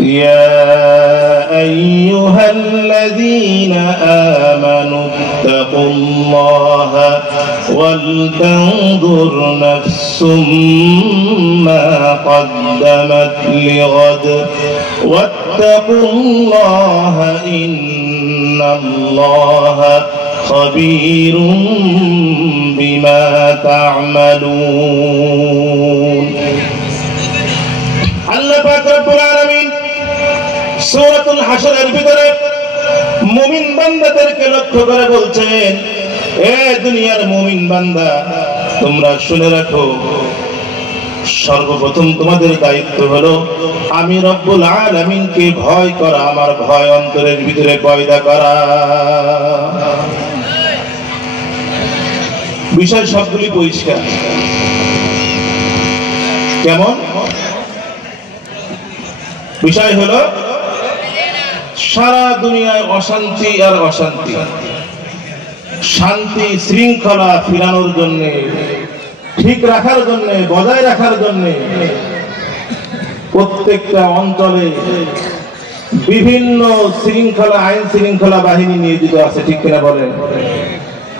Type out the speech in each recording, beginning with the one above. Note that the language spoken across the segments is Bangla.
يا أيها الذين آمنوا اتقوا الله ولتنظر نفس ما قدمت لغد واتقوا الله إن الله خبير بما تعملون আল্লাহ পাক রব্বুল আলামিন সূরাতুল হাশরের ভিতরে মুমিন বান্দাদেরকে লক্ষ্য করে বলছেন, এ দুনিয়ার মুমিন বান্দা, তোমরা শুনে রাখো, সর্বপ্রথম তোমাদের দায়িত্ব হলো আমি রব্বুল আলামিনকে ভয় করা, আমার ভয় অন্তরের ভিতরে পয়দা করা। বিষয় সবগুলি পরিষ্কার। কেমন? বিষয় হলো সারা দুনিয়ায় অশান্তি আর অশান্তি, শান্তি শৃঙ্খলা ফিরানোর জন্য, ঠিক রাখার জন্য, বজায় রাখার জন্য প্রত্যেকটা অঞ্চলে বিভিন্ন শৃঙ্খলা, আইন শৃঙ্খলা বাহিনী নিয়োজিত আছে, ঠিক কিনা বলেন?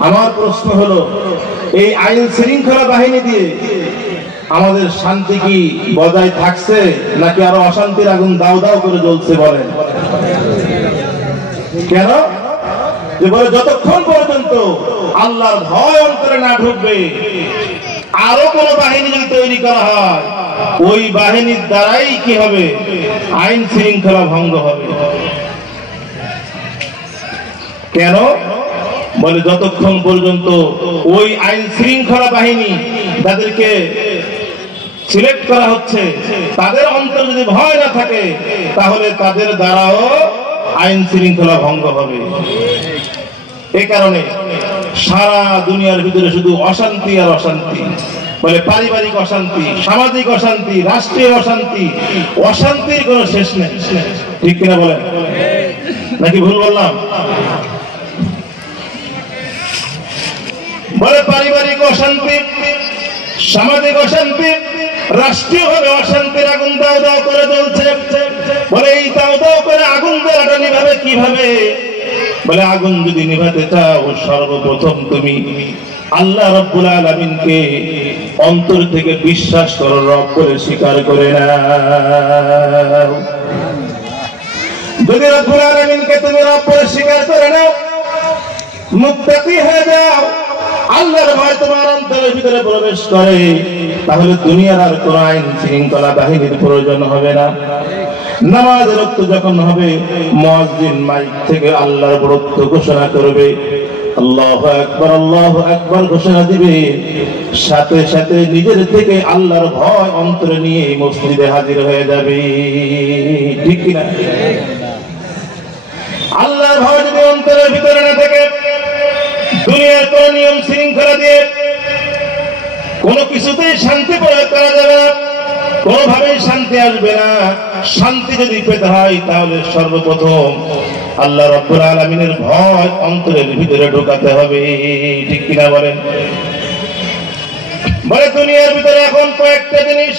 আমার প্রশ্ন হলো, এই আইন শৃঙ্খলা বাহিনী দিয়ে আমাদের শান্তি কি বজায় থাকছে নাকি আরো অশান্তির আগুন দাও দাও করে জ্বলছে? বলেন কেন? যে বলে যতক্ষণ পর্যন্ত আল্লাহর ভয় অন্তরে না ঢুকবে, আরো কোন বাহিনী যদি তৈরি করা হয়, ওই বাহিনীর দ্বারাই কি হবে? আইন শৃঙ্খলা ভঙ্গ হবে। কেন? বলে যতক্ষণ পর্যন্ত ওই আইন শৃঙ্খলা বাহিনী যাদেরকে সিলেক্ট করা হচ্ছে, তাদের অন্তরে যদি ভয় না থাকে, তাহলে তাদের দ্বারাও আইন শৃঙ্খলা ভঙ্গ হবে। এই কারণে সারা দুনিয়ার ভিতরে শুধু অশান্তি আর অশান্তি। বলে পারিবারিক অশান্তি, সামাজিক অশান্তি, রাষ্ট্রীয় অশান্তি, অশান্তির কোনো শেষ নেই, ঠিক কিনা বলেন? নাকি ভুল বললাম? বলে পারিবারিক অশান্তি, সামাজিক অশান্তি, রাষ্ট্রীয়ভাবে অশান্তির আগুন দাও দাও করে জ্বলছে। বলে এই দাও দাও করে আগুন জ্বালাটা নিভাবে কিভাবে? বলে আগুন যদি নিভাতে চাও, সর্বপ্রথম তুমি আল্লাহ রাব্বুল আলামিনকে অন্তর থেকে বিশ্বাস করো, রব করে স্বীকার করে নাও। যদি রাব্বুল আলামিনকে তুমি রব করে স্বীকার করে নাও, মুত্তাকি হয়ে যাও, আল্লাহর ভয় তোমার অন্তরের ভিতরে প্রবেশ করে, তাহলে দুনিয়ার আর কোন আইন শৃঙ্খলা বাহিনীর প্রয়োজন হবে না। নামাজের রক্ত যখন হবে, মুয়াজ্জিন মাইক থেকে আল্লাহর বরত্ব ঘোষণা করবে, আল্লাহু আকবার, আল্লাহু আকবার ঘোষণা দিবে, সাথে সাথে নিজের থেকে আল্লাহর ভয় অন্তরে নিয়ে মসজিদে হাজির হয়ে যাবে, ঠিক কিনা? আল্লাহর ভয় যদি অন্তরের ভিতরে না থাকে, দুনিয়ার কোন নিয়ম শৃঙ্খলা দিয়ে কোনো কিছুতেই শান্তি প্রয়োগ করা যাবে না, কোনোভাবেই শান্তি আসবে না। শান্তি যদি পেতে হয়, তাহলে সর্বপ্রথম আল্লাহ রাব্বুল আলামিনের ভয় অন্তরের ভিতরে ঢোকাতে হবে, ঠিক কিনা বলেন? বলে দুনিয়ার ভিতরে এখন কয়েকটা জিনিস,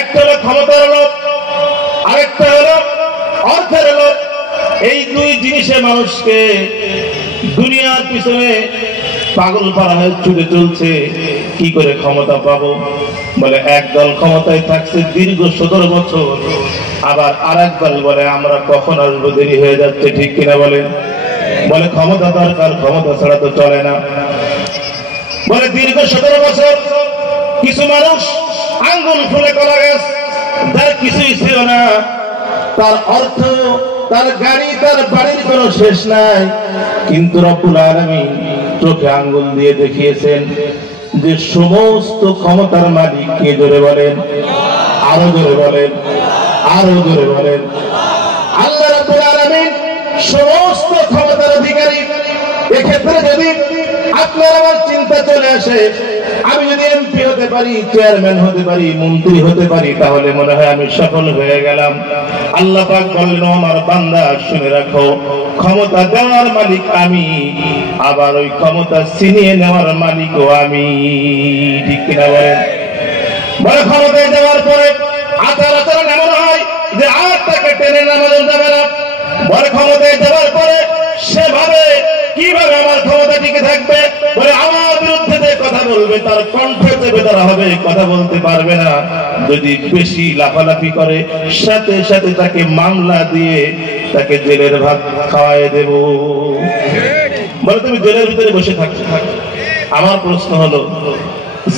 একটা হলো ক্ষমতার লোভ, আরেকটা হলো অর্থের লোভ। এই দুই জিনিসে মানুষকে দুনিয়ার পিছনে পাগল পাড়া হয়ে ছুটে চলছে। কি করে ক্ষমতা পাবো? বলে একদল ক্ষমতায় থাকছে দীর্ঘ 17 বছর, আবার আরেক দল বলে আমরা কখন আসবো, দেরি হয়ে যাচ্ছে, ঠিক কিনা বলেন? বলে ক্ষমতা দরকার, ক্ষমতা ছাড়া তো চলে না। বলে দীর্ঘ 17 বছর কিছু মানুষ আঙ্গুল ফুলে কলা গাছ, যার কিছুই ছিল না, তার অর্থ, তার গাড়ি, তার বাড়ির কোনো শেষ নাই, কিন্তু রব্বুল আলামিন চোখে আঙ্গুল দিয়ে দেখিয়েছেন যে সমস্ত ক্ষমতার মালিক কে? জোরে বলেন, আরো জোরে বলেন, আরো জোরে বলেন। আল্লাহ রাব্বুল আলামিন সমস্ত ক্ষমতার অধিকারী। এক্ষেত্রে যদি আপনার আমার চিন্তা চলে আসে, আমি যদি এমপি হতে পারি, চেয়ারম্যান হতে পারি, মন্ত্রী হতে পারি, তাহলে মনে হয় আমি সফল হয়ে গেলাম। আল্লাহ পাক বললেন, আমার বান্দা শুনে রাখো, ক্ষমতা দেওয়ার মালিক আমি, আবার ওই ক্ষমতা ছিনিয়ে নেওয়ার মালিকও আমি, ঠিক কিনা বলেন? বলে ক্ষমতায় দেওয়ার পরে আচার আচরণ এমন হয় যে আর তাকে টেনে নামানো যাবে না। বড় ক্ষমতায় যাওয়ার পরে সেভাবে কিভাবে আমার ক্ষমতা টিকে থাকবে, বলে আমার বিরুদ্ধে যে কথা বলবে তার কণ্ঠ চেপে ধরা হবে, কথা বলতে পারবে না। যদি বেশি লাফালাফি করে সাথে সাথে তাকে মামলা দিয়ে তাকে জেলের ভাত খাওয়াই দেব। বলে তুমি জেলের ভিতরে বসে থাকছো। আমার প্রশ্ন হলো,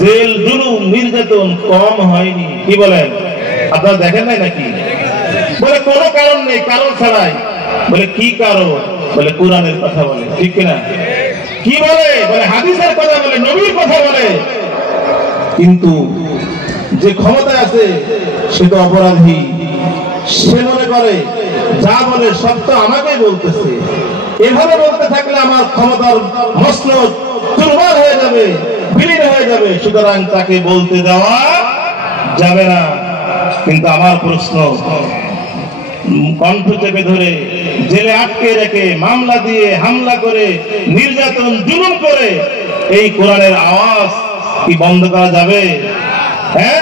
জেল জুলুম নির্যাতন কম হয়নি? কি বলেন? আপনারা দেখেন নাই নাকি? বলে কোনো কারণ নেই, কারণ ছাড়াই। বলে কি কারণ? বলে কোরআনের কথা বলে, ঠিক কিনা? কি বলে? বলে হাদিসের কথা বলে, নবীর কথা বলে। কিন্তু যে ক্ষমতা আছে সে তো অপরাধী। সে মনে করে যা বলে সব তো আমাকেই বলতেছে। এভাবে বলতে থাকলে আমার ক্ষমতার মসনদ চুরমার হয়ে যাবে, বিলীন হয়ে যাবে। সুতরাং তাকে বলতে দেওয়া যাবে না। কিন্তু আমার প্রশ্ন, কণ্ঠ চেপে ধরে জেলে আটকে রেখে মামলা দিয়ে হামলা করে নির্যাতন জুলুম করে এই কোরআনের আওয়াজ কি বন্ধ করা যাবে? হ্যাঁ,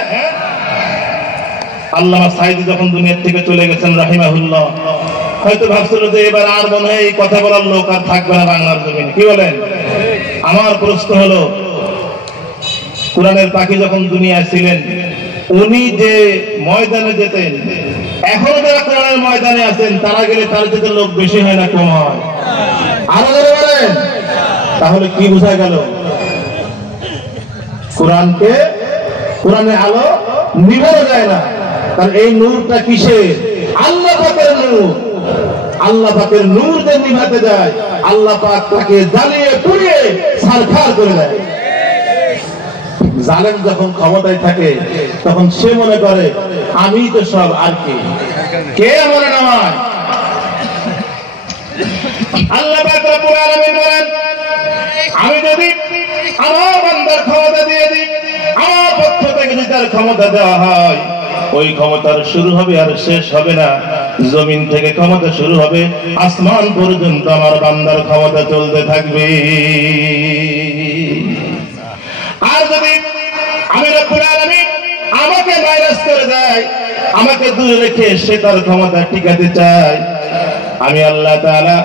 আল্লামা সাঈদী যখন দুনিয়া থেকে চলে গেছেন রাহিমাহুল্লাহ, হয়তো ভাবছিল যে এবার আর মনে হয় এই কথা বলার লোক আর থাকবে না বাংলার জমিনে। কি বলেন? আমার প্রশ্ন হলো, কোরআনের পাখি যখন দুনিয়ায় ছিলেন, উনি যে ময়দানে যেতেন, এখনো যারা কোরআনের ময়দানে আছেন তারা গেলে তার যেতে লোক বেশি হয় না কম হয়? আরো যারা বলেন, তাহলে কি বোঝা গেল? কোরআনকে, কোরআনের আলো নিভানো যায় না। কারণ এই নূরটা কিসের? আল্লাহ পাকের নূর। আল্লাহ পাকের নূর যে নিভাতে যায়, আল্লাহ পাক তাকে জ্বালিয়ে পুড়িয়ে ছারখার করে দেয়। জালেম যখন ক্ষমতায় থাকে তখন সে মনে করে আমি তো সব, আর কে আমার নামায়? আল্লাহ পাক রব্বুল আলামিন বলেন, আমি যদি আমার বান্দার ক্ষমতা দিয়ে দিই, আমার পক্ষ থেকে যদি তার ক্ষমতা দেওয়া হয়, ওই ক্ষমতার শুরু হবে আর শেষ হবে না। জমিন থেকে ক্ষমতা শুরু হবে, আসমান পর্যন্ত আমার বান্দার ক্ষমতা চলতে থাকবে। আর যদি আমি রব্বুল আলামিন আমাকে মাইনাস করে দেয়, আমাকে দূরে রেখে সে তার ক্ষমতা টিকাতে চায়, আমি আল্লাহ তাআলা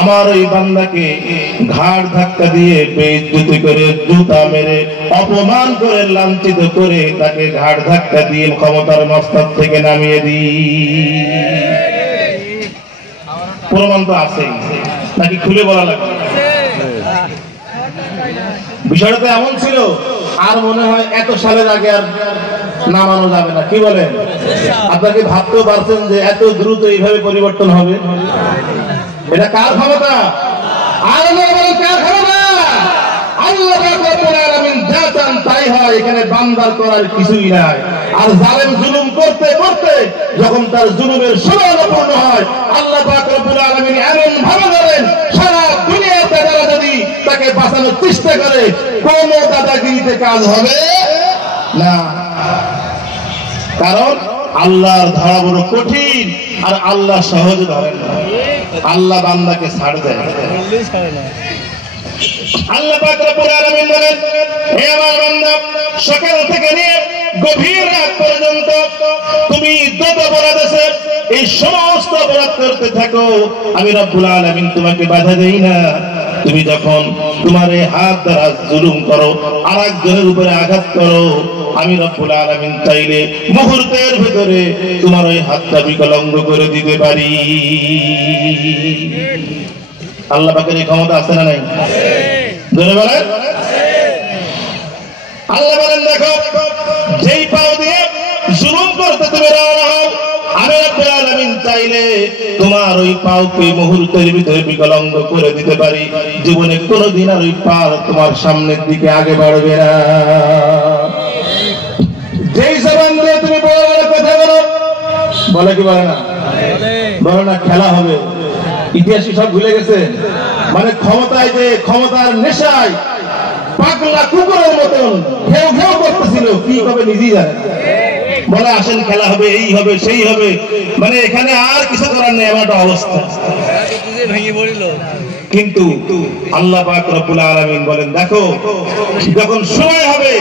আমার ওই বান্দাকে ঘাড় ধাক্কা দিয়ে বেইজ্জতি করে, জুতা মেরে, অপমান করে, লাঞ্ছিত করে তাকে ঘাড় ধাক্কা দিয়ে ক্ষমতার মস্তক থেকে নামিয়ে দিই। প্রমাণ তো আছে নাকি? খুলে বলা লাগবে? বিষয়টা তো এমন ছিল, আর মনে হয় এত সালের আগে আর নামানো যাবে না। কি বলেন? আপনাকে ভাবতেও পারছেন যে এত দ্রুত এইভাবে পরিবর্তন হবে? এটা কার ক্ষমতা? কার ক্ষমতা? আল্লাহ রাব্বুল আলামিন যা চান তাই হয়। এখানে বান্দার করার কিছুই নাই। আর জালেম জুলুম করতে করতে যখন তার জুলুমের সীমা পূর্ণ হয়, আল্লাহ পাক রব্বুল আলামিন এমন ভাবে ধরেন, সারা দুনিয়াতে যারা যদি তাকে বাঁচানোর চেষ্টা করে, কোনো দাদাগিরিতে কাজ হবে না। কারণ আল্লাহর ধরা বড় কঠিন, আর আল্লাহ সহজে ধরেন না। আল্লাহ বান্দাকে ছাড় দেয়। আল্লাহ পাক রব্বুল আলামিন বলেন, হে আমার বান্দা, সকাল থেকে নিয়ে গভীর রাত পর্যন্ত তুমি যত অপরাধ আছে এই সমস্ত অপরাধ করতে থাকো, আমি রব্বুল আলামিন তোমাকে বাধা দেই না। তুমি যখন তোমার এই হাত দ্বারা জুলুম করো, আরেকজনের উপরে আঘাত করো, আমি রব্বুল আলামিন চাইলে মুহূর্তের ভিতরে তোমার ওই হাতটা বিকলাঙ্গ করে দিতে পারি। আল্লাহ পাকের এই ক্ষমতা আছে না নাই? ধরে বলেন। আল্লাহ বলেন, দেখো, যেই পাও দিয়ে জুলুম করতে তুমি রওনা হও, আমি রব্বুল আলামিন চাইলে তোমার ওই পাওকে মুহূর্তের ভিতরে বিকলাঙ্গ করে দিতে পারি। জীবনে কোনোদিন আর ওই পা তোমার সামনের দিকে আগে বাড়বে না। যেই জবান দিয়ে তুমি বড় বড় কথা বলো, বলে কি বলে না? বলে না খেলা হবে। ইতিহাসে সব ভুলে গেছে। মানে ক্ষমতায় যে ক্ষমতার নেশায় পাগলা কুকুরের মতন ঘেউ ঘেউ করতেছিল, কি হবে নিজেই জানে। বলে আসেন খেলা হবে, এই হবে, সেই হবে, মানে এখানে আর কিছু করার নেই, আমার অবস্থা। কিন্তু আল্লাহ পাক রব্বুল আলামিন বলেন, দেখো, যখন সময় হবে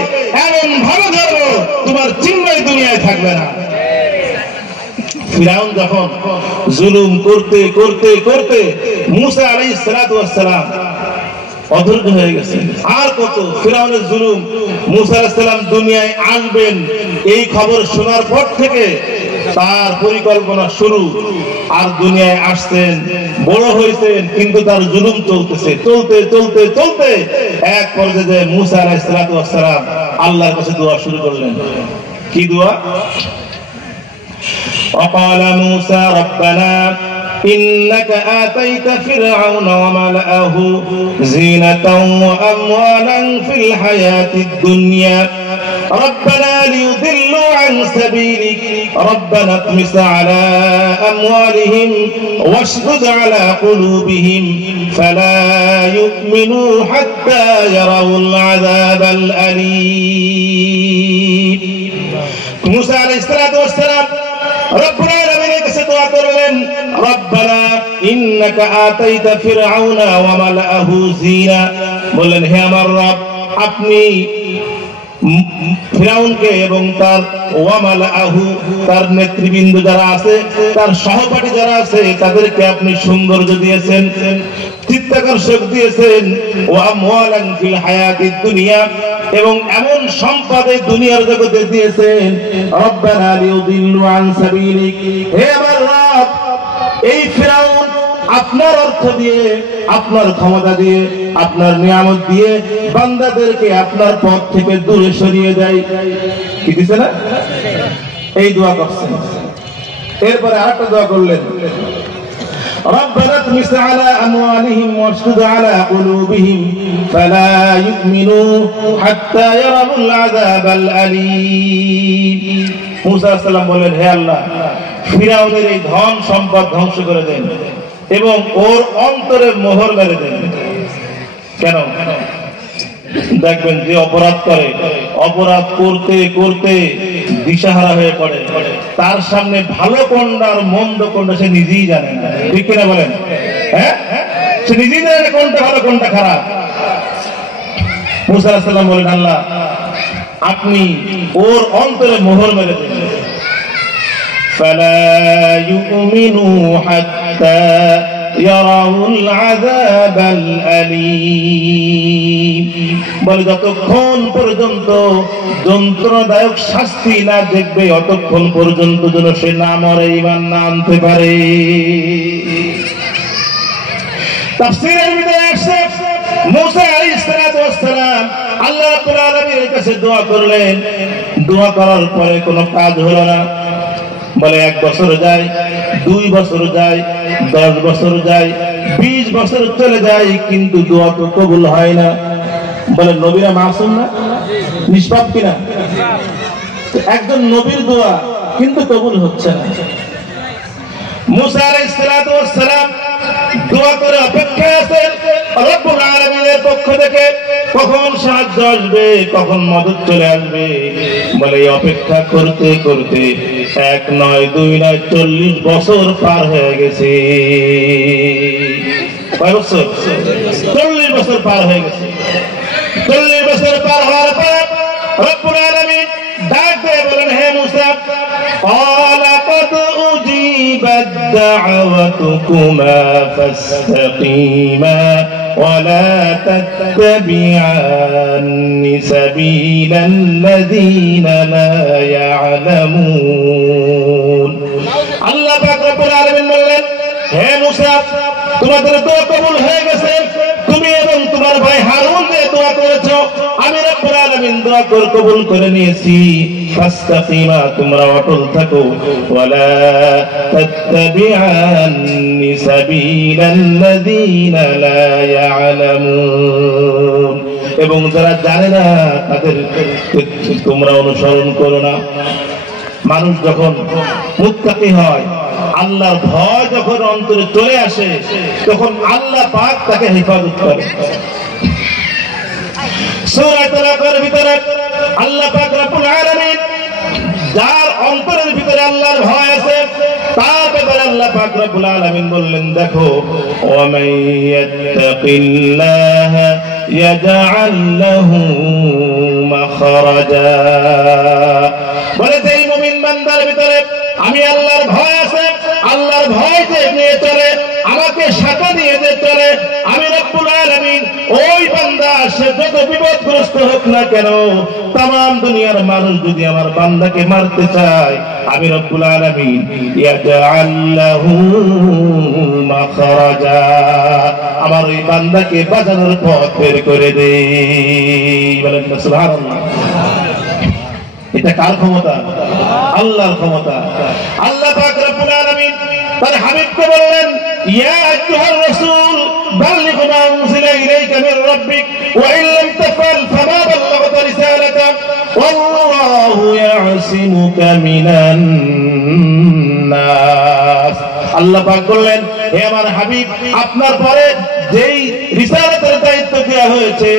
এমন ভাবে ধরবো তোমার চিহ্নই দুনিয়ায় থাকবে না। ফিরাউন যখন জুলুম করতে করতে করতে মুসা আলাইহিস সালাতু ওয়াস সালাম অধৈর্য হয়ে গেছে। আর কত ফিরাউনের জুলুম। মুসা আলাইহিস সালাম দুনিয়ায় আসবেন এই খবর শোনার পর থেকে তার পরিকল্পনা শুরু। আর দুনিয়ায় আসছেন, বড় হয়েছেন, কিন্তু তার জুলুম চলতেছে, চলতে চলতে চলতে এক পর্যায়ে মুসা আলাইহিস সালাতু ওয়াস সালাম আল্লাহর কাছে দোয়া শুরু করলেন। কি দোয়া? وقال موسى ربنا إنك آتيت فرعون وملأه زينة وأموالا في الحياة الدنيا ربنا ليضلوا عن سبيلك ربنا اطمس على أموالهم واشدد على قلوبهم فلا يؤمنوا حتى يروا العذاب الأليم موسى عليه الصلاة والسلام রব্বুল আলামিনের কাছে দোয়া করলেন, রব্বানা ইন্নাকা আতাইতা ফিরআউনা ওয়া মালাআহু জিনা, বললেন হে আমার রব, আপনি ফিরআউনকে এবং তার ওয়া মালাআহু তার নেতৃবৃন্দ যারা আছে, তার সহপাঠী যারা আছে, তাদেরকে আপনি সৌন্দর্য দিয়েছেন, চিত্তাকর্ষক দিয়েছেন, ওয়া আমওয়ালান ফিল হায়াতিদ দুনিয়া, এবং এমন সম্পদ এই দুনিয়ার জগতে দিয়েছেন, রব্বানা লিউদিল্লু আন সাবিলিক, হে আমার রব, এই ফিরআউন আপনার অর্থ দিয়ে, আপনার ক্ষমতা দিয়ে, আপনার নিয়ামত দিয়ে বান্দাদেরকে আপনার পথ থেকে দূরে সরিয়ে দেয়। কি দিছে না? এই দোয়া করছেন। এরপরে আরেকটা দোয়া করলেন, ربنا اطمس على أموالهم واشدد على قلوبهم فلا يؤمنوا حتى يروا العذاب الأليم। মুসা আলাইহিস সালাম বললেন, হে আল্লাহ, ফিরআউনের এই ধন সম্পদ ধ্বংস করে দেন এবং ওর অন্তরে মোহর মেরে দেন। কেন? দেখবেন যে অপরাধ করে, অপরাধ করতে করতে দিশাহারা হয়ে পড়ে, তার সামনে ভালো কোনটা আর মন্দ কোনটা সে নিজেই জানে না। ঠিক কিনা বলেন? হ্যাঁ, সে নিজেই জানে না কোনটা ভালো কোনটা খারাপ। মুসা আলাইহিস সালাম বলেন, আল্লাহ আপনি ওর অন্তরে মোহর মেরে দেন। ফালা ইউমিনু হাত্তা ইয়ারাউল আযাবাল আলীম, বলে যতক্ষণ পর্যন্ত যন্ত্রণাদায়ক শাস্তি না দেখবে, অতক্ষণ পর্যন্ত যেন সে না মরে, ঈমান না আনতে পারে। তাফসীরের ভিতরে আসছে মুসা আলাইহিস সালাম আল্লাহ রাব্বুল আলামিনের কাছে দোয়া করলেন। দোয়া করার পরে কোনো কাজ হলো না। বলে 1 বছর যায়, 2 বছর যায়, 10 বছর যায়, 20 বছর চলে যায়, কিন্তু দোয়া তো কবুল হয় না। বলে নবীরা মাসুম না, নিষ্পাপ কিনা? একজন নবীর দোয়া কিন্তু কবুল হচ্ছে না। মুসা আলাইহিস সালাম দোয়া করে অপেক্ষায় আছেন রব্বুল আলামিনের পক্ষ থেকে কখন সাহায্য আসবে, কখন মদদ চলে আসবে। বলে অপেক্ষা করতে করতে 1 নয় 2 নয় 40 বছর পার হয়ে গেছে। কয় বছর? 40 বছর পার হয়ে গেছে। 40 বছর পার হওয়ার পর রব্বুল আলামিন ডাক দিয়ে বলেন, হে মুসা, قال قد أجيبت دعوتكما فاستقيما ولا تتبعن سبيل الذين لا يعلمون। আল্লাহ পাক রব্বুল আলামিন বললেন, হে মুসা, তোমাদের দোয়া কবুল হয়ে গেছে। তুমি এবং তোমার ভাই হারুন যে দোয়া করেছো, আমি রব্বুল আলামিন দোয়া কবুল করে নিয়েছি। ফাস্তাকিমা, তোমরা অটল থাকো। ওয়ালা তাত্তাবিআন্নি সাবিলাল্লাযীনা লা ইয়ালামুন, এবং যারা জানে না তাদের তোমরা অনুসরণ করো না। মানুষ যখন মুত্তাকি হয়, আল্লাহর ভয় যখন অন্তরে চলে আসে, তখন আল্লাহ পাক তাকে হেফাজত করে। সূরা তালাকের ভিতরে আল্লাহ পাক রব্বুল আলামিন যার অন্তরের ভিতরে আল্লাহর ভয় আছে, তার ব্যাপারে আল্লাহ পাক রব্বুল আলামিন বললেন, দেখো, ওয়া মাইয়াত্তাকিল্লাহা ইয়াজআল লাহু মাখরাজা, বলে যে মুমিন বান্দার ভিতরে আমি আল্লাহর ভয় আছে, আল্লাহর ভয়তে নিয়ে চলে, আমাকে সাথে নিয়ে যে চলে, আমি রব্বুল আলামিন ওই বান্দা সে যত বিপদগ্রস্ত হোক না কেন, তাম দুনিয়ার মানুষ যদি আমার বান্দাকে মারতে চায়, আমি রব্বুল আলামিন ইয়াজআল লাহু মাখরাজা, আমার ওই বান্দাকে বাঁচানোর পথ বের করে দেই। বলেন সুবহানাল্লাহ। এটা কার ক্ষমতা? আল্লাহর ক্ষমতা। আল্লাহ পাক রব্বুল আলামিন তার হাবিবকে বললেন, ইয়া আইয়ুহার রাসূল বাল্লিগ মা উনজিলা ইলাইকা মির রাব্বিক ওয়া ইন লাম তাফআল ফামা বাল্লাগতা রিসালাতা ওয়াল্লাহু ইয়াসিমুকা মিনান নাস। আল্লাহ পাক বললেন, হে আমার হাবিব, আপনার পরে যেই রিসালাতের দায়িত্ব দেওয়া হয়েছে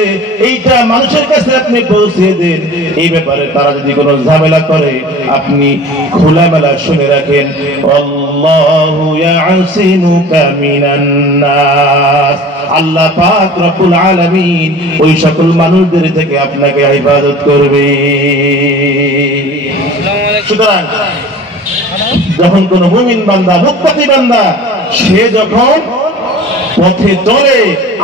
এইটা মানুষের কাছে আপনি পৌঁছে দেন। এই ব্যাপারে তারা যদি কোনো ঝামেলা করে আপনি খোলামেলা শুনে রাখেন, আল্লাহু ইয়াসিমুকা মিনান নাস, আল্লাহ পাক রব্বুল আলামিন ওই সকল মানুষদের থেকে আপনাকে হেফাজত করবে। সুতরাং যখন কোন মুমিন বান্দা, মুত্তাকি বান্দা, সে যখন পথে চলে,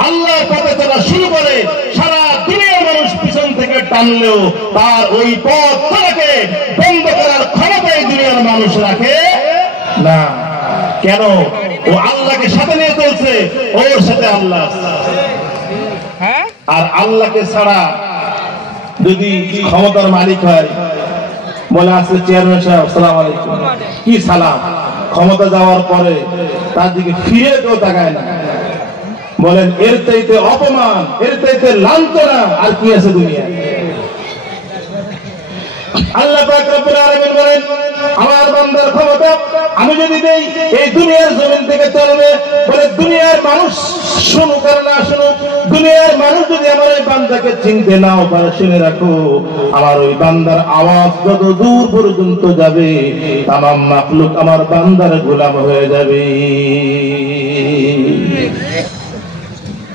আল্লাহর পথে চলা শুরু করে, সারা দুনিয়ার মানুষ পিছন থেকে টানলেও তার ওই পথ চলাকে বন্ধ করার ক্ষমতা এই দুনিয়ার মানুষ রাখে না। কেন? ও আল্লাহকে সাথে নিয়ে চলছে, ওর সাথে আল্লাহ। আর আল্লাহকে ছাড়া যদি ক্ষমতার মালিক হয়, বলে আসলে চেয়ারম্যান সাহেব আসসালামু আলাইকুম, কি সালাম, ক্ষমতা যাওয়ার পরে তার দিকে ফিরে কেউ তাকায় না। বলেন এর চাইতে অপমান, এর চাইতে লাঞ্ছনা আর কি আছে দুনিয়ায়? আল্লাহ পাক রব্বুল আলামিন বলেন, আমার বান্দার ক্ষমতা আমি যদি দেই এই দুনিয়ার জমিন থেকে চলবে। বলে দুনিয়ার মানুষ শুনুক আর না শুনুক, দুনিয়ার মানুষ যদি আমার ওই বান্দাকে চিনতে নাও পারে, শুনে রাখো আমার ওই বান্দার আওয়াজ যত দূর পর্যন্ত যাবে তামাম মাখলুক আমার বান্দার গোলাম হয়ে যাবে।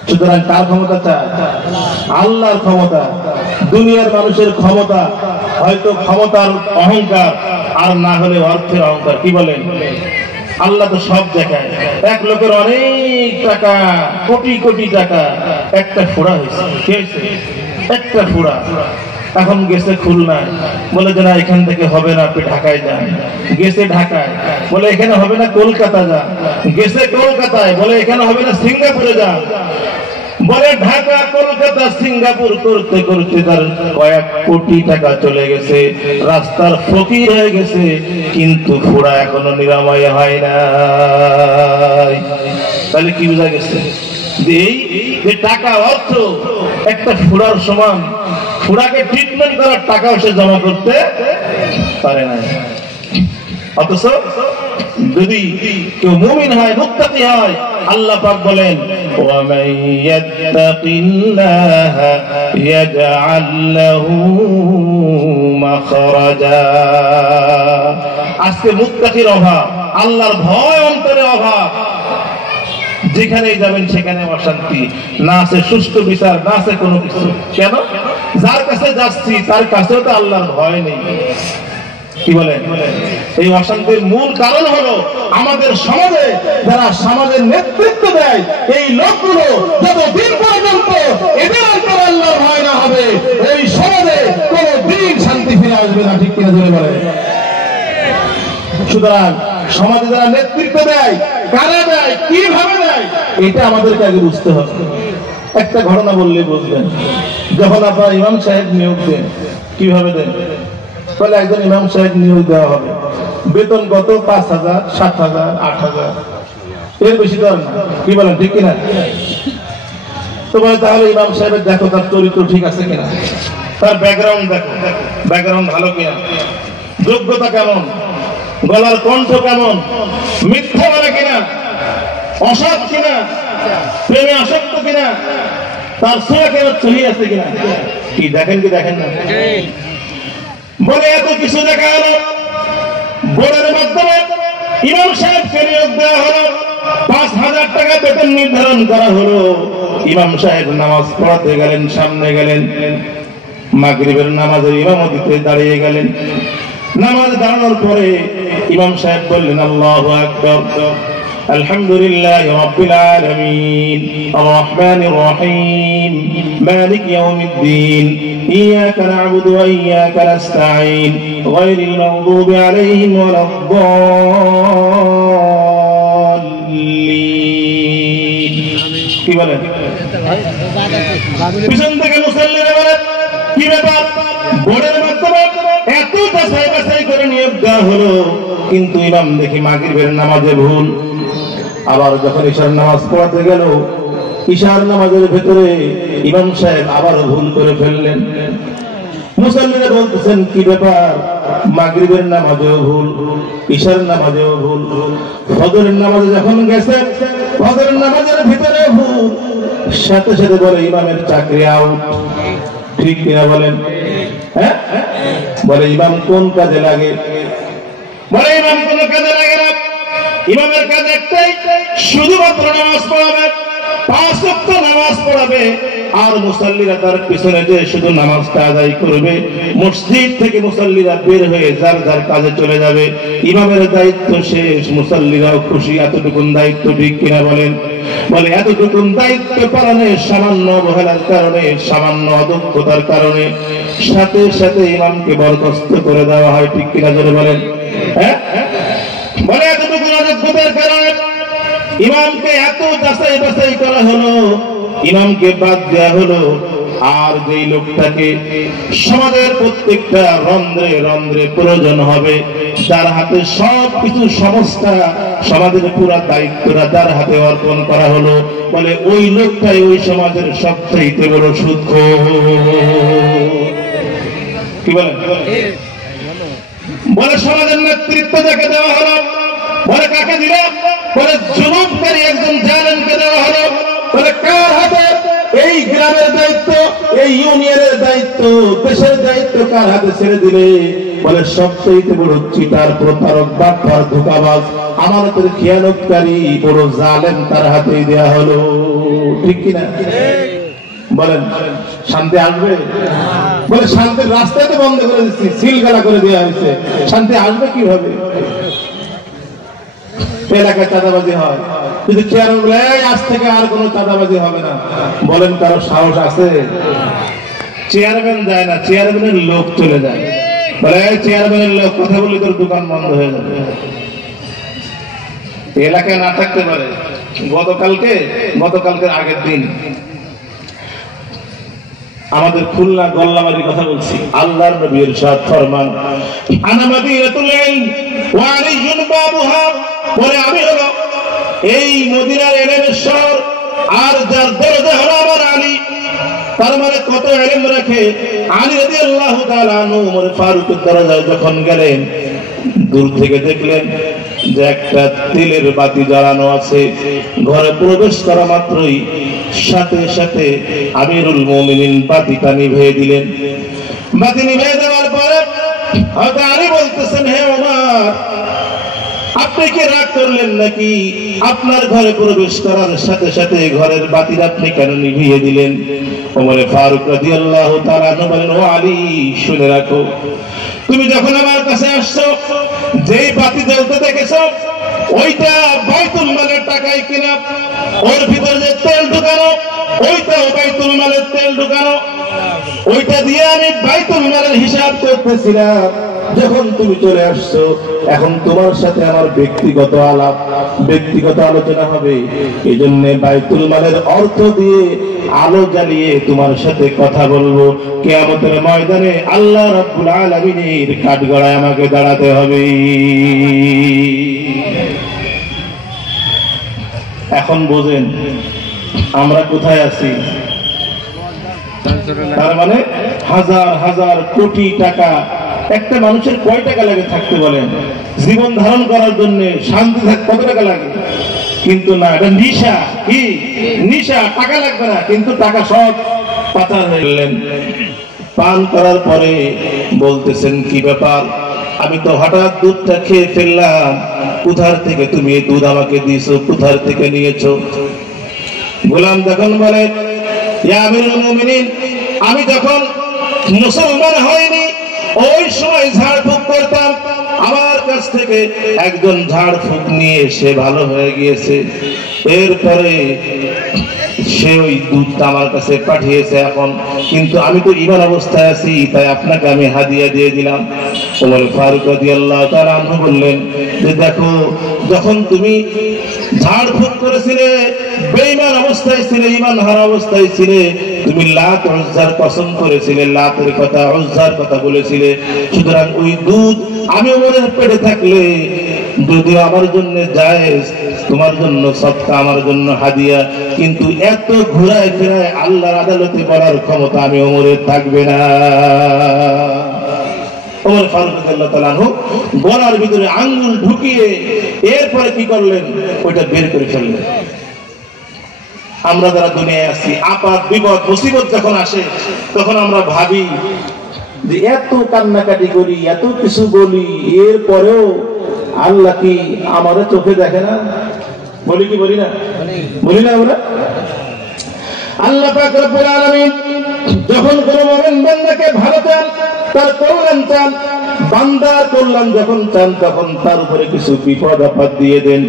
সুতরাং কার ক্ষমতা চায়? আল্লাহর ক্ষমতা। দুনিয়ার মানুষের ক্ষমতা হয়তো ক্ষমতার অহংকার, আর না হলে অর্থের অহংকার। কি বলেন? আল্লাহ তো সব জায়গায়। এক লোকের অনেক টাকা, কোটি কোটি টাকা, একটা ফোড়া হয়েছে, একটা ফোড়া। এখন গেছে খুলনায়, বলে যে না এখান থেকে হবে না, আপনি ঢাকায় যান। গেছে ঢাকায়, বলে এখানে হবে না, কলকাতা যান। গেছে কলকাতায়, বলে এখানে হবে না, সিঙ্গাপুরে যান। বলে ঢাকা কলকাতা সিঙ্গাপুর করতে করতে তার কয়েক কোটি টাকা চলে গেছে, রাস্তার ফকির হয়ে গেছে, কিন্তু ফোড়া এখনো নিরাময় হয় না। তাহলে কি বোঝা গেছে? এই যে টাকা অর্থ একটা ফোড়ার সমান, ফোড়াকে ট্রিটমেন্ট করার টাকাও সে জমা করতে পারে না। অথচ যদি কেউ মুমিন হয়, মুত্তাকি হয়, আল্লাহ পাক বলেন وَمَن يَتَّقِ اللَّهَ يَجْعَل لَّهُ مَخْرَجًا। আজকে মুত্তাকির অভাব, আল্লাহর ভয় অন্তরে অভাব, যেখানে যাবেন সেখানে অশান্তি, না আছে সুষ্ঠু বিচার, না আছে কোনো কিছু। কেন? যার কাছে যাচ্ছি তার কাছেও তো আল্লাহর ভয় নেই। কি বলেন? এই অশান্তির মূল কারণ হলো আমাদের সমাজে যারা সমাজের নেতৃত্ব দেয়, এই লোকগুলো যতদিন পর্যন্ত এদের অন্তরে আল্লাহর ভয় না হবে, এই সমাজে কোনো দিন শান্তি ফিরে আসবে না। ঠিক কিনা জোরে বলেন? সুতরাং সমাজে যারা নেতৃত্ব দেয়, কারা দেয়, কিভাবে দেয়, এটা আমাদেরকে আগে বুঝতে হবে। একটা ঘটনা বললে বুঝবেন। যখন আপনার ইমাম সাহেব নিয়োগ দেন, কিভাবে দেন? বলে একজন ইমাম সাহেব নিয়োগ দেওয়া হবে, বেতন কত? 5,000, 7,000, 8,000, এর বেশি দেওয়ার না। কি বলেন? ঠিক কিনা? তোমার তাহলে ইমাম সাহেবের দেখো তার চরিত্র ঠিক আছে কিনা, তার ব্যাকগ্রাউন্ড দেখো, ব্যাকগ্রাউন্ড ভালো কিনা, যোগ্যতা কেমন, গলার কণ্ঠ কেমন, মিথ্যা বলে কিনা, অসৎ কিনা, প্রেমে আসক্ত কিনা, তার ছোঁয়া কেন চলি আছে কিনা। কি দেখেন? কি দেখেন না? বলে এত কিছু দেখা হলো, বোর্ডের মাধ্যমে ইমাম সাহেবকে নিয়োগ দেওয়া হলো, 5,000 টাকা বেতন নির্ধারণ করা হলো। ইমাম সাহেব নামাজ পড়াতে গেলেন, সামনে গেলেন, মাগরিবের নামাজের ইমামতিতে দাঁড়িয়ে গেলেন। নামাজ দাঁড়ানোর পরে ইমাম সাহেব বললেন আল্লাহু আকবার। আলহামদুলিল্লাহি রাব্বিল আলামিন আর রহমানির রহিম মালিক ইয়াউমিদ্দিন ইয়াকা না'বুদু ওয়া ইয়াকা নাস্তাঈন গায়রিল মাগদুবি আলাইহিম ওয়ালাদ-দাল্লিন। কি বলেন? পিছন থেকে মুসাল্লিরা বলেন কি ব্যাপার? বোর্ডের মাধ্যমে এত যাচাই বাছাই করে নিয়োগ দেওয়া হলো, কিন্তু ইমাম দেখি মাগরিবের নামাজে ভুল। আবার যখন ইশার নামাজ পড়াতে গেল, ইশার নামাজের ভেতরে ইমাম সাহেব আবার ভুল করে ফেললেন। মুসাল্লিরা বলতেছেন কি ব্যাপার? মাগরিবের নামাজেও ভুল, ইশার নামাজেও ভুল, ফজরের নামাজে যখন গেছে ফজরের নামাজের ভিতরে ভুল। সাথে সাথে বলে ইমামের চাকরি আউট। ঠিক কিনা বলেন? হ্যাঁ, বলে ইমাম কোন কাজে লাগে? বলে ইমাম কোন কাজে লাগে না, ইমামের কাজ একটাই, শুধুমাত্র নামাজ পড়াবে, 5 ওয়াক্ত নামাজ পড়াবে, আর মুসাল্লিরা তার পিছনে যে শুধু নামাজটা আদায় করবে। মসজিদ থেকে মুসাল্লিরা বের হয়ে যার যার কাজে চলে যাবে। ইমামের দায়িত্ব শেষ, মুসাল্লিরাও খুশি। এতটুকুন দায়িত্ব ঠিক কিনা বলেন? বলে এতটুকুন দায়িত্ব পালনে সামান্য অবহেলার কারণে, সামান্য অদক্ষতার কারণে সাথে সাথে ইমামকে বরখাস্ত করে দেওয়া হয়। ঠিক কিনা জোরে বলেন? হ্যাঁ, বলে এতটুকুন অদক্ষতার কারণে ইমামকে এত যাচাই বাছাই করা হলো, ইমামকে বাদ দেওয়া হলো। আর যেই লোকটাকে সমাজের প্রত্যেকটা রন্ধ্রে রন্ধ্রে প্রয়োজন হবে, যার হাতে সবকিছু সমস্যা, সমাজের পুরা দায়িত্বটা যার হাতে অর্পণ করা হলো, বলে ওই লোকটাই ওই সমাজের সবচেয়ে বড় সুদখোর। কি বলেন? বলে সমাজের নেতৃত্ব যাকে দেওয়া হলো, বলে কাকে দিল? বলে জুলুমকারী একজন জালেমকে দেওয়া হলো। বলে কার হাতে? এই গ্রামের দায়িত্ব, এই ইউনিয়নের দায়িত্ব, দেশের দায়িত্ব কার হাতে ছেড়ে দিলে? বলে সবচেয়ে বড় চিটার, প্রতারক, বাটপার, ধোঁকাবাজ, আমানতের খেয়ানতকারী বড় জালেম তার হাতেই দেয়া হলো। ঠিক কিনা বলেন? শান্তি আসবে? বলে শান্তির রাস্তায় তো বন্ধ করে দিচ্ছি, সিলগালা করে দেওয়া হয়েছে, শান্তি আসবে কিভাবে? এলাকায় চাঁদাবাজি হয়, কিন্তু চেয়ারম্যান বলে আজ থেকে আর কোনো চাঁদাবাজি হবে না। বলেন কারো সাহস আছে? চেয়ারম্যান যায় না, চেয়ারম্যানের লোক চলে যায়। বলে চেয়ারম্যানের লোক কথা বলি তোর দোকান বন্ধ হয়ে যাবে। এলাকায় না থাকতে পারে। গতকালকের আগের দিন আমাদের খুলনা গল্লামারির কথা বলছি। আল্লাহর নবী ইরশাদ ফরমান, আনা মাদিনাতুল ইলম ওয়া আলিয়ুন বাবুহা। বলে আমি হলো এই মদিনার ইলমের শহর, আর যার দরজা হলো আমার আলী। তার মানে কত ইলম রাখে আলী রাদিয়াল্লাহু তাআলা আনহু। ওমর ফারুকের দরজায় যখন গেলেন, দূর থেকে দেখলেন যে একটা তেলের বাতি জ্বালানো আছে। ঘরে প্রবেশ করা মাত্রই সাথে সাথে আমিরুল মুমিনিন বাতিটা নিভিয়ে দিলেন। বাতি নিভিয়ে দেওয়ার পরে হযরত আলী বলতেছেন, হে ওমর, আপনি কি রাগ করলেন নাকি? আপনার ঘরে প্রবেশ করার সাথে সাথে ঘরের বাতি আপনি কেন নিভিয়ে দিলেন? ওমর ফারুক রাদিয়াল্লাহু তাআলা বলেন, ও আলী, শুনে রাখো, তুমি যখন আমার কাছে আসছো, যেই বাতি জ্বলতে দেখেছো ওইটা বাইতুল মালের টাকায় কিনা, ওর ভিতরে যে তেল ঢুকানো ওইটাও বাইতুল মালের তেল ঢুকানো। ওইটা দিয়ে আমি বাইতুল মালের হিসাব করতেছিলাম। যখন তুমি চলে আসছো, এখন তোমার সাথে আমার ব্যক্তিগত আলাপ, ব্যক্তিগত আলোচনা হবে। এই জন্য বাইতুল মালের অর্থ দিয়ে আলো জ্বালিয়ে তোমার সাথে কথা বলবো। কিয়ামতের ময়দানে আল্লাহ রাব্বুল আলামিনের কাঠগড়ায় আমাকে দাঁড়াতে হবে। এখন বোঝেন আমরা কোথায় আছি। তার মানে হাজার হাজার কোটি টাকা, একটা মানুষের কয় টাকা লাগে থাকতে বলেন? জীবন ধারণ করার জন্য শান্তি থাকতে কত টাকা লাগে? কিন্তু না, এটা নিশা। কি নিশা? টাকা লাগবে না, কিন্তু টাকা সব পাচার হয়ে গেলেন। পান করার পরে বলতেছেন, কি ব্যাপার, আমি তো হঠাৎ দুধটা খেয়ে ফেললাম, কোথার থেকে তুমি এই দুধ আমাকে দিয়েছো, কোথার থেকে নিয়েছো? গোলাম তখন বলে, ইয়া আমিরুল মুমিনিন, আমি যখন মুসলমান হয়নি ওই সময় ঝাড়ফুঁক করতাম, আমার কাছে কাছ থেকে একজন ঝাড় ফুঁক নিয়ে সে ভালো হয়ে গিয়েছে, এরপরে সে ওই দুধটা আমার কাছে পাঠিয়েছে এখন, কিন্তু আমি তো ঈমান অবস্থায় আছি, তাই আপনাকে আমি হাদিয়া দিয়ে দিলাম। ওমর ফারুক রাদিয়াল্লাহু তাআলা আনহু বললেন যে দেখো, যখন তুমি ঝাড় ফুঁক করেছিলে, বেঈমান অবস্থায় ছিলে, ঈমান হারা অবস্থায় ছিলে, তুমি লাত উজ্জার কসম করেছিলে, লাতের কথা উজ্জার কথা বলেছিলে। সুতরাং ওই দুধ আমি ওমরের পেটে থাকলে যদিও আমার জন্য জায়েজ, তোমার জন্য সদকা, আমার জন্য হাদিয়া, কিন্তু এত ঘোরায় ফেরায় আল্লাহর আদালতে বলার ক্ষমতা আমি ওমরের থাকবে না। ওমর ফারুক রাদিয়াল্লাহু তাআলা আনহু গলার ভিতরে আঙ্গুল ঢুকিয়ে এরপরে কি করলেন, ওইটা বের করে ফেললেন। আমরা যারা দুনিয়ায় আছি, আপাত বিপদ মুসিবত যখন আসে, তখন আমরা ভাবি যে এত কান্নাকাটি করি, এত কিছু বলি, এরপরেও আল্লাহ কি আমাদের চোখে দেখে না? বলি কি বলি না? বলি না আমরা? আল্লাহ পাক রব্বুল আলামিন যখন কোন মুমিন বান্দাকে ভালো চান, তার কল্যাণ চান, বান্দার কল্যাণ যখন চান, তখন তার উপরে কিছু বিপদ আপদ দিয়ে দেন।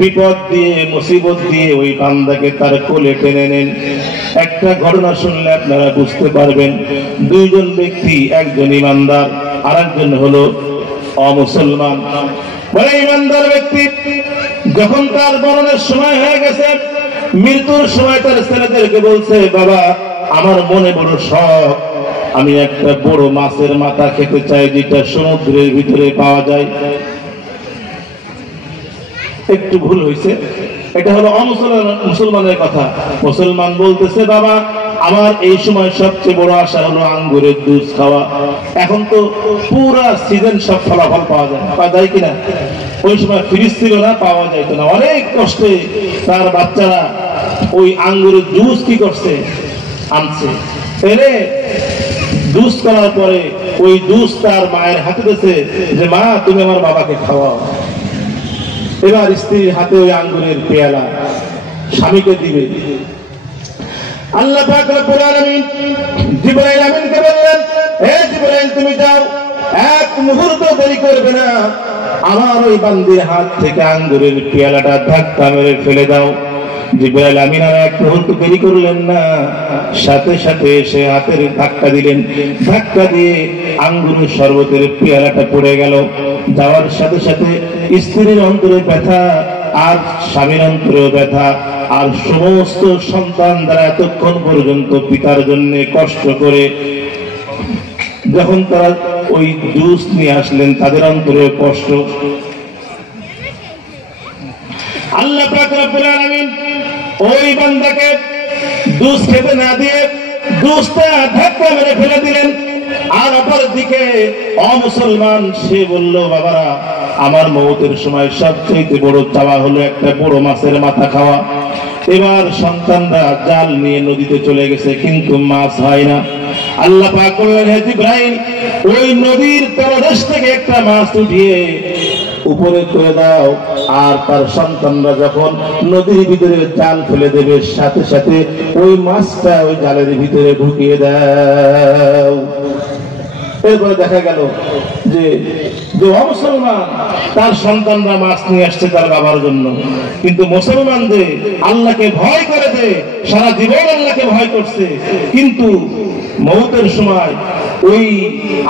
বিপদ দিয়ে, মুসিবত দিয়ে ওই বান্দাকে তার কোলে টেনে নেন। একটা ঘটনা শুনলে আপনারা বুঝতে পারবেন। দুইজন ব্যক্তি, একজন ইমানদার আর একজন হলো অমুসলমান। বলে ইমানদার ব্যক্তি যখন তার মরণের সময় হয়ে গেছে, মৃত্যুর সময় তার ছেলেদেরকে বলছে, বাবা আমার মনে বড় শখ, আমি একটা বড় মাছের মাথা খেতে চাই, যেটা সমুদ্রের ভিতরে পাওয়া যায়। একটু ভুল হয়েছে, এটা হলো মুসলমানের কথা। মুসলমান বলতেছে, বাবা আমার এই সময় সবচেয়ে বড় আশা হলো আঙ্গুরের জুস খাওয়া। এখন তো পুরা সিজন সব ফলাফল পাওয়া যায় কিনা? ওই সময় ফ্রিজ ছিল না, পাওয়া যাইত না। অনেক কষ্টে তার বাচ্চারা ওই আঙ্গুরের জুস কি করছে, আনছে, এনে জুস করার পরে ওই জুস তার মায়ের হাতে দিয়েছে যে মা তুমি আমার বাবাকে খাওয়াও। এবার স্ত্রীর হাতে ওই আঙ্গুরের পেয়ালা স্বামীকে দিবে। আল্লাহ পাক রব্বুল আলামিন জিবরাইল আমিনকে বললেন, হে জিবরাইল তুমি যাও, এক মুহূর্ত দেরি করবে না, আমার ওই বান্দির হাত থেকে আঙ্গুরের পেয়ালাটা ধাক্কা মেরে ফেলে দাও। জিবরাইল আমিন আর এক মুহূর্ত দেরি করলেন না, সাথে সাথে এসে হাতের ধাক্কা দিলেন। ধাক্কা দিয়ে আঙ্গুরের শরবতের পেয়ালাটা পড়ে গেল। যাওয়ার সাথে সাথে স্ত্রীর অন্তরে ব্যথা, আর স্বামীর অন্তরেও ব্যথা, আর সমস্ত সন্তান দ্বারা এতক্ষণ পর্যন্ত পিতার জন্য কষ্ট করে যখন তারা ওই জুস নিয়ে আসলেন, তাদের অন্তরে কষ্ট। আল্লাহ পাক রব্বুল আলামিন ওই বান্দাকে জুস খেতে না দিয়ে জুসটা ধাক্কা মেরে ফেলে দিলেন। আর অপর দিকে অমুসলমান সে বলল, বাবারা আমার মওতের সময় সবচেয়ে বড় চাওয়া হলো একটা বড় মাছের মাথা খাওয়া। এবার সন্তানরা জাল নিয়ে নদীতে চলে গেছে, কিন্তু মাছ হয় না। আল্লাহ পাক বললেন, হে জিবরাইল ওই নদীর তলদেশ থেকে একটা মাছ উঠিয়ে উপরে তুলে দাও, আর তার সন্তানরা যখন নদীর ভিতরে জাল ফেলে দেবে, সাথে সাথে ওই মাছটা ওই জালের ভিতরে ঢুকিয়ে দাও। এরপরে দেখা গেল যে অমুসলমান তার সন্তানরা মাছ নিয়ে আসছে তার বাবার জন্য, কিন্তু মুসলমান যে আল্লাহকে ভয় করে, যে সারা জীবন আল্লাহকে ভয় করছে, কিন্তু মওতের সময় ওই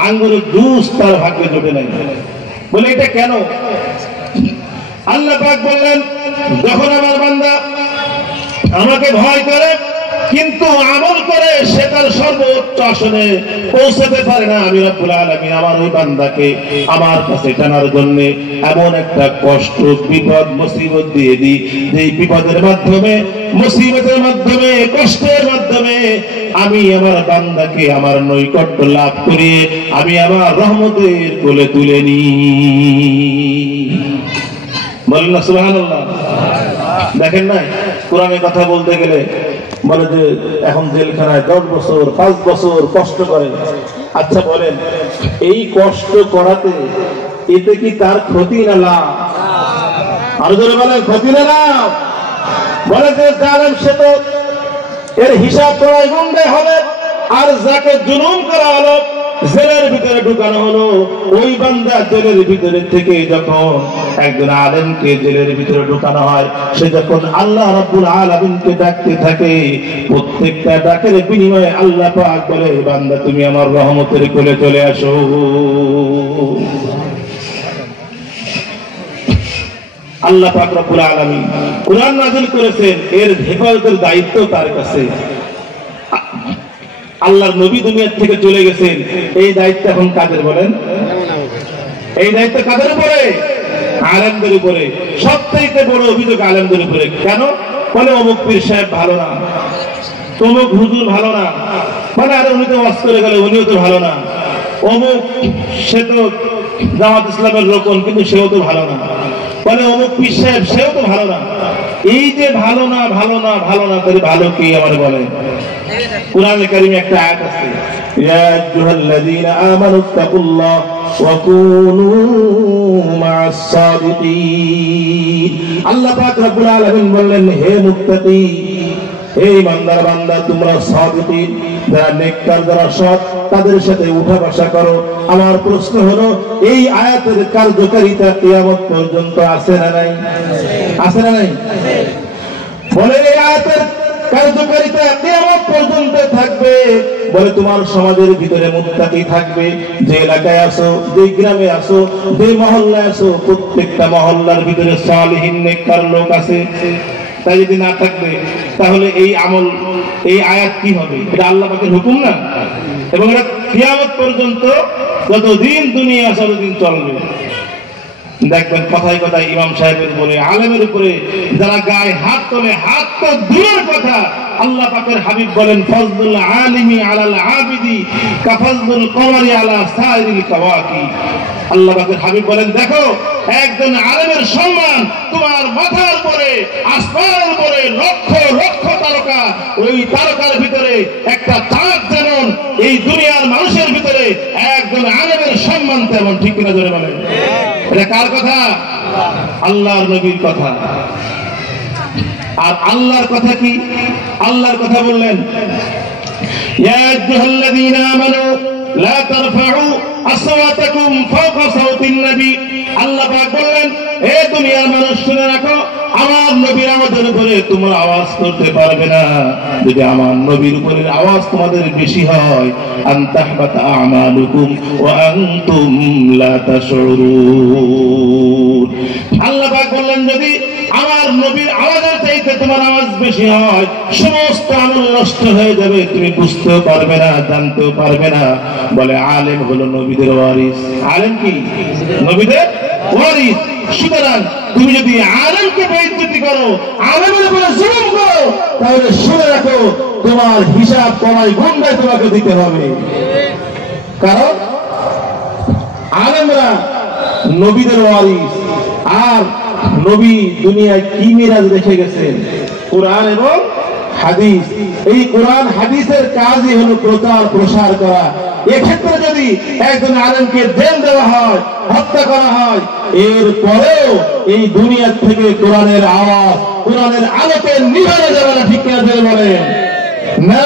আঙ্গুরের জুস তার ভাগ্যে জোটে নাই। বলে এটা কেন? আল্লাহ পাক বললেন, যখন আমার বান্দা আমাকে ভয় করে কিন্তু আমল করে, সে তার সর্বোচ্চ আসনে পৌঁছাতে পারে না, আমি রব্বুল আলামিন আমার ওই বান্দাকে আমার কাছে টানার জন্য এমন একটা কষ্ট, বিপদ, মুসিবত দিয়ে দিই, যে বিপদের মাধ্যমে, মুসিবতের মাধ্যমে, কষ্টের মাধ্যমে আমি আমার বান্দাকে আমার নৈকট্য লাভ করিয়ে আমি আমার রহমতের কোলে তুলে নিই। বলেন না সুবহানাল্লাহ। দেখেন না, কোরআনে কথা বলতে গেলে বলে যে এখন জেলখানায় 10 বছর 5 বছর কষ্ট করে। আচ্ছা বলেন, এই কষ্ট করাতে এতে কি তার ক্ষতি না লাভ? আরো জোরে বলেন, ক্ষতি না লাভ? বলে যে জালেম সে তো এর হিসাব করাই গুণে হবে, আর যাকে জুলুম করা হলো জেলের ভিতরে ঢুকানো হলো। ওই বান্দা জেলের ভিতরে থেকে যখন একজন আলেমকে জেলের ভিতরে ঢুকানো হয়, সে যখন আল্লাহ রাব্বুল আলামিনকে ডাকতে থাকে, প্রত্যেকটা ডাকের বিনিময়ে আল্লাহ পাক বলে, বান্দা তুমি আমার রহমতের কোলে চলে আসো। আল্লাহ পাক রব্বুল আলামিন কুরআন নাযিল করেছেন, এর হেফাজতের দায়িত্ব তার কাছে। আল্লাহর নবী দুনিয়া থেকে চলে গেছেন, এই দায়িত্ব এখন কাদের বলেন? এই দায়িত্ব কাদের উপরে? আলেমদের উপরে। সবথেকে বড় অভিযোগ আলেমদের উপরে। কেন? বলে অমুক পীর সাহেব ভালো না, তমুক হুজুর ভালো না, মানে আরে উনি তো ওয়াজ করে গেলে উনিও তো ভালো না, অমুক সে তো জামাত ইসলামের রোকন কিন্তু সেও তো ভালো না, বলে অমুক পীর সাহেব সেও তো ভালো না। এই যে ভালো না ভালো না ভালো না, তাহলে ভালো কি আমার বলে? কুরআনে কারীমে একটা আয়াত আছে, ইয়া আইয়ুহাল্লাযীনা আমানুত্তাকুল্লাহ ওয়া কুনু মা'আস সাদিকিন। আল্লাহ পাক রব্বুল আলামিন বললেন, হে মুত্তাকি, হে ইমানদার বান্দা, তোমরা সাদিকিন, যারা নেককার, যারা সৎ, তাদের সাথে উঠা বসা করো। আমার প্রশ্ন হলো, এই আয়াতের কার্যকারিতা কিয়ামত পর্যন্ত আছে না নাই? আছে না নাই? বলে এই আয়াতের কার্যকারিতা কিয়ামত পর্যন্ত থাকবে। বলে তোমার সমাজের ভিতরে মুত্তাকি থাকবে, যে এলাকায় আসো, যে গ্রামে আসো, যে মহল্লায় আসো, প্রত্যেকটা মহল্লার ভিতরে সালিহিন নেককার লোক আছে। তাই যদি না থাকবে, তাহলে এই আমল, এই আয়াত কি হবে? এটা আল্লাহ পাকের হুকুম না, এবং এটা কিয়ামত পর্যন্ত যতদিন দুনিয়া আছে ততদিন চলবে। দেখবেন কথায় কথায় ইমাম সাহেবের উপরে, আলেমের উপরে যারা গায়ে হাত তোলে, হাত তো দূরের কথা, আল্লাহ পাকের হাবিব বলেন, ফজলুল আলিমি আলাল আবিদি কাফজলুল কমারি আলা সাইরিল কাওয়াকি। আল্লাহ পাকের হাবিব বলেন, দেখো একজন আলেমের সম্মান তোমার মাথার উপরে, আসমানের উপরে লক্ষ লক্ষ তারকা, ওই তারকার ভিতরে একটা চাঁদ যেমন, এই দুনিয়ার মানুষের ভিতরে একজন আলেমের সম্মান তেমন। ঠিক কিনা জোরে বলেন? এটা কার কথা? আল্লাহর নবীর কথা। আর আল্লাহর কথা কি? আল্লাহর কথা বললেন, ইয়া আইয়ুহাল্লাযীনা আমানু লা তারফাউ আসওয়াতাকুম ফাওকা সাওতিন নবী। আল্লাহ পাক বললেন, হে দুনিয়ার মানুষ শুনে রাখো, আমার নবীর আমাদের উপরে তোমরা আওয়াজ করতে পারবে না। যদি আমার নবীর উপরে আওয়াজ তোমাদের বেশি হয়, আনতাহবাতা আমালুকুম ওয়া আনতুম লা তাশউরুন। আল্লাহ পাক বললেন, যদি আমার নবীর আওয়াজের চাইতে তোমার আওয়াজ বেশি হয়, সমস্ত আমল নষ্ট হয়ে যাবে, তুমি বুঝতেও পারবে না, জানতেও পারবে না। বলে আলেম হলো নবীদের ওয়ারিস। আলেম কি? নবীদের ওয়ারিস। সুতরাং তুমি যদি আলেমকে বেইজ্জতি করো, আলেমের উপরে জুলুম করো, তাহলে শুনে রাখো, তোমার হিসাব কমাই গুন্ডায় তোমাকে দিতে হবে। কারণ আলেমরা নবীদের ওয়ারিস। আর নবী দুনিয়ায় কি মিরাজ রেখে গেছেন? কোরআন এবং হাদিস। এই কোরআন হাদিসের কাজই হলো প্রচার প্রসার করা। এক্ষেত্রে যদি একজন আলেমকে জেল দেওয়া হয়, হত্যা করা হয়, এর পরেও এই দুনিয়া থেকে কোরআনের আওয়াজ, কোরআনের আলোকে নিভানো যাবে না। ঠিক কিনা বলেন? না।